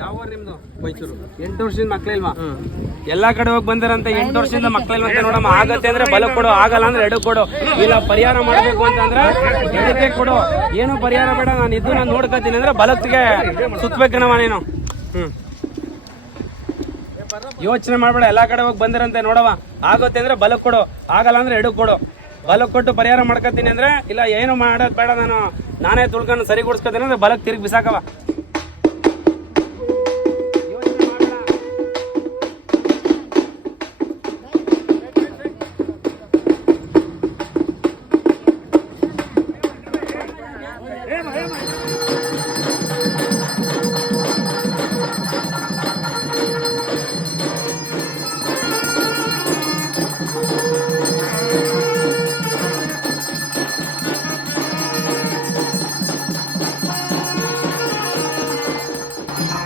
ಯಾವ ನಿಮ್ದು? ಮೈಸೂರು. 8 ವರ್ಷದಿಂದ ಮಕ್ಳಿಲ್ವಾ? ಎಲ್ಲಾ ಕಡೆ ಹೋಗಿ ಬಂದಿರಂತ 8 ವರ್ಷದಿಂದ ಮಕ್ಳಿಲ್ವಂತ ನೋಡಮ್ಮ. ಆಗತ್ತೆ ಅಂದ್ರೆ ಬಲಕ್ ಕೊಡು, ಆಗಲ್ಲ ಅಂದ್ರೆ ಎಡಕ್ ಕೊಡು. ಇಲ್ಲ ಪರಿಹಾರ ಮಾಡ್ಬೇಕು ಅಂತಂದ್ರೆ ಎಡಕ್ಕೆ ಕೊಡು. ಏನು ಪರಿಹಾರ ಬೇಡ, ನಾನು ಇದ್ದು ನಾನು ನೋಡ್ಕೊತೀನಿ ಅಂದ್ರೆ ಬಲಕ್ಗೆ ಸುತ್ತಬೇಕನವ ನೀನು. ಯೋಚನೆ ಮಾಡ್ಬೇಡ, ಎಲ್ಲಾ ಕಡೆ ಹೋಗಿ ಬಂದಿರಂತೆ ನೋಡವ. ಆಗುತ್ತೆ ಅಂದ್ರೆ ಬಲಕ್ ಕೊಡು, ಆಗಲ್ಲ ಅಂದ್ರೆ ಎಡಕ್ ಕೊಡು. ಬಲಕ್ ಕೊಟ್ಟು ಪರಿಹಾರ ಮಾಡ್ಕೊತೀನಿ ಅಂದ್ರೆ ಇಲ್ಲ ಏನು ಮಾಡೋದ್ ಬೇಡ, ನಾನೇ ತುಳ್ಕೊಂಡು ಸರಿಗೂಡಿಸ್ಕೊತೀನಿ ಅಂದ್ರೆ ಬಲಕ್ ತಿರುಗಿ ಬಿಸಾಕವ.